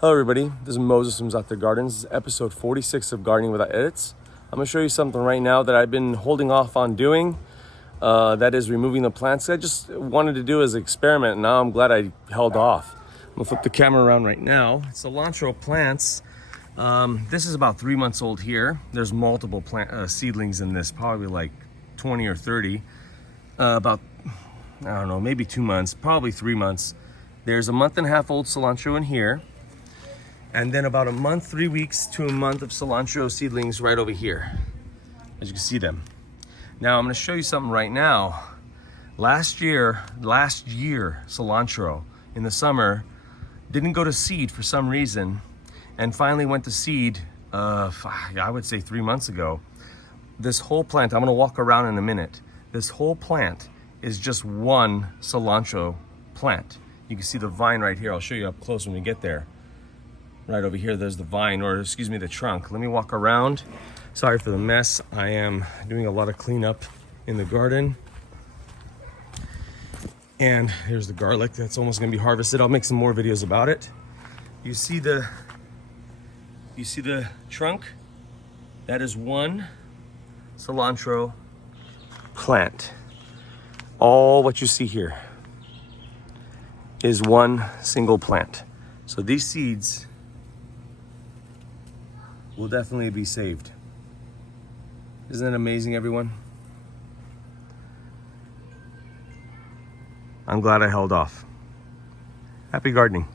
Hello everybody, this is Moses from ZAATAR Gardens. This is episode 46 of Gardening Without Edits. I'm going to show you something right now that I've been holding off on doing. That is removing the plants. I just wanted to do as an experiment, and now I'm glad I held off. I'm going to flip the camera around right now. Cilantro plants. This is about 3 months old here. There's multiple seedlings in this, probably like 20 or 30. About, I don't know, maybe 2 months, probably 3 months. There's a month and a half old cilantro in here. And then about a month, 3 weeks to a month of cilantro seedlings right over here, as you can see them. Now I'm going to show you something right now. Last year, cilantro in the summer didn't go to seed for some reason, and finally went to seed, I would say 3 months ago. This whole plant, I'm going to walk around in a minute. This whole plant is just one cilantro plant. You can see the vine right here. I'll show you up close when we get there. Right over here, there's the vine, or excuse me, the trunk. Let me walk around. Sorry for the mess. I am doing a lot of cleanup in the garden. And here's the garlic that's almost gonna be harvested. I'll make some more videos about it. You see the trunk? That is one cilantro plant. All what you see here is one single plant. So these seeds will definitely be saved. Isn't that amazing, everyone? I'm glad I held off. Happy gardening.